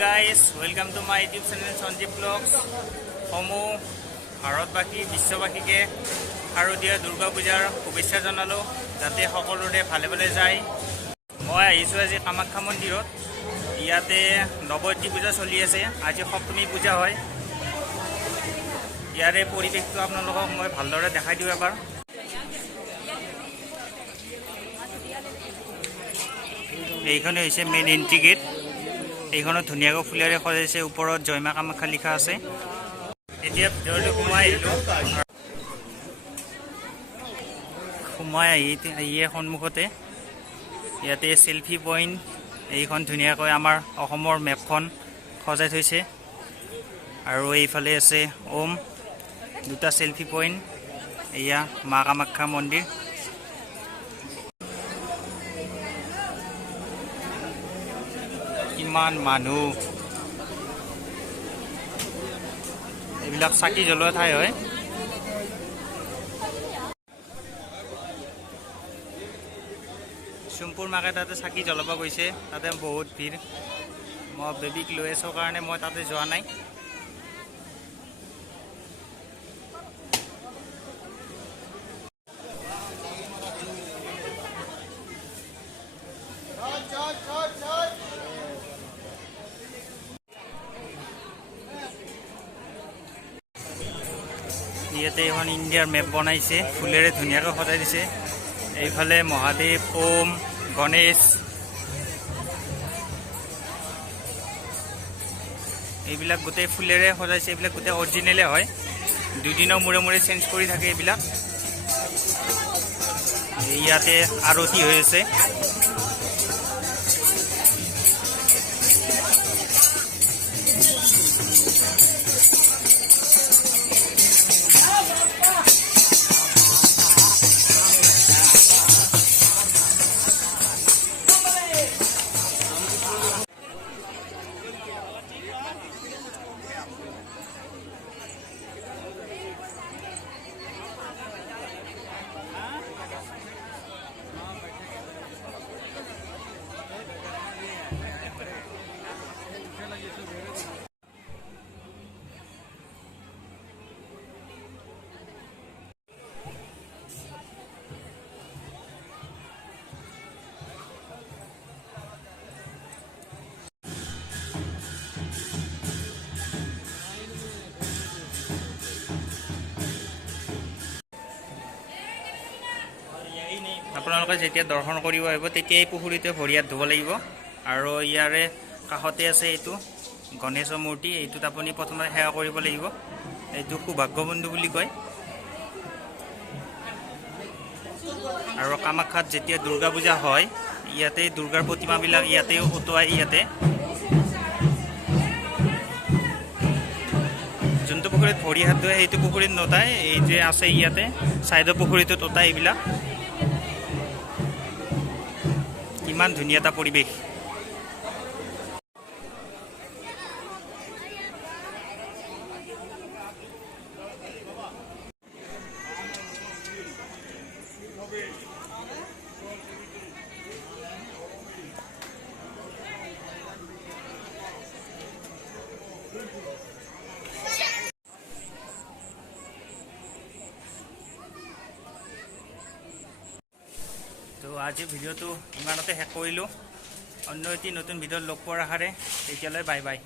guys, welcome to my YouTube channel Sanjeev Vlogs. সমূহ ভাৰতবাসী বিশ্ববাসীকে শাৰদীয় দুৰ্গা পূজাৰ শুভেচ্ছা জনালো যাতে সকলোৰে ভালে ভালে যায়। মই আহিছোঁ আজি কামাখ্যা মন্দিৰত। ইয়াতে নৱৰাত্ৰি পূজা চলি আছে। আজি সপ্তমী পূজা হয়। ইয়াৰে পৰিৱেশটো আপোনালোকক মই ভালদৰে দেখাই দিওঁ এবাৰ। এইখনে হৈছে মেইন এন্ট্ৰি গেট। এইখনত ধুনীয়াকৈ ফুলেৰে সজাইছে, ওপৰত জয়মা কামাখ্যা লিখা আছে। এতিয়া ভিতৰলৈ সোমাই আহিয়ে সন্মুখতে ইয়াতে সেলফি পইণ্ট, এইখন ধুনীয়াকৈ আমাৰ অসমৰ মেপখন সজাই থৈছে। আৰু এইফালে আছে ওম, দুটা সেলফি পইণ্ট। এয়া মা কামাখ্যা মন্দিৰ। কিমান মানুহ, এইবিলাক চাকি জ্বলোৱা ঠাই হয়। চুম্পুৰ মাকে তাতে চাকি জ্বলাব গৈছে, তাতে বহুত ভিৰ। মই বেবীক লৈ আছোঁ কাৰণে মই তাতে যোৱা নাই। ইয়াতে এখন ইণ্ডিয়াৰ মেপ বনাইছে, ফুলেৰে ধুনীয়াকৈ সজাই দিছে। এইফালে মহাদেৱ, ওম, গণেশ, এইবিলাক গোটেই ফুলেৰে সজাইছে। এইবিলাক গোটেই অৰিজিনেলে হয়, দুদিনৰ মূৰে মূৰে চেঞ্জ কৰি থাকে এইবিলাক। ইয়াতে আৰতি হৈ আছে। আপোনালোকে যেতিয়া দৰ্শন কৰিব আহিব তেতিয়া এই পুখুৰীতে ভৰি হাত ধুব লাগিব। আৰু ইয়াৰে কাষতে আছে এইটো গণেশৰ মূৰ্তি। এইটোত আপুনি প্ৰথমতে সেৱা কৰিব লাগিব। এইটো সৌভাগ্যবন্ধু বুলি কয়। আৰু কামাখ্যাত যেতিয়া দুৰ্গা পূজা হয়, ইয়াতে দুৰ্গাৰ প্ৰতিমাবিলাক ইয়াতে উটুৱাই। ইয়াতে যোনটো পুখুৰীত ভৰি হাত ধুৱে সেইটো পুখুৰীত নতাই, এই যে আছে ইয়াতে চাইডৰ পুখুৰীটোত উটাই। এইবিলাক কিমান ধুনীয়া এটা পৰিৱেশ। তো আজি ভিডিঅ'টো ইমানতে শেষ কৰিলোঁ। অন্য এটি নতুন ভিডিঅ'ত লগ পোৱাৰ আশাৰে তেতিয়ালৈ বাই বাই।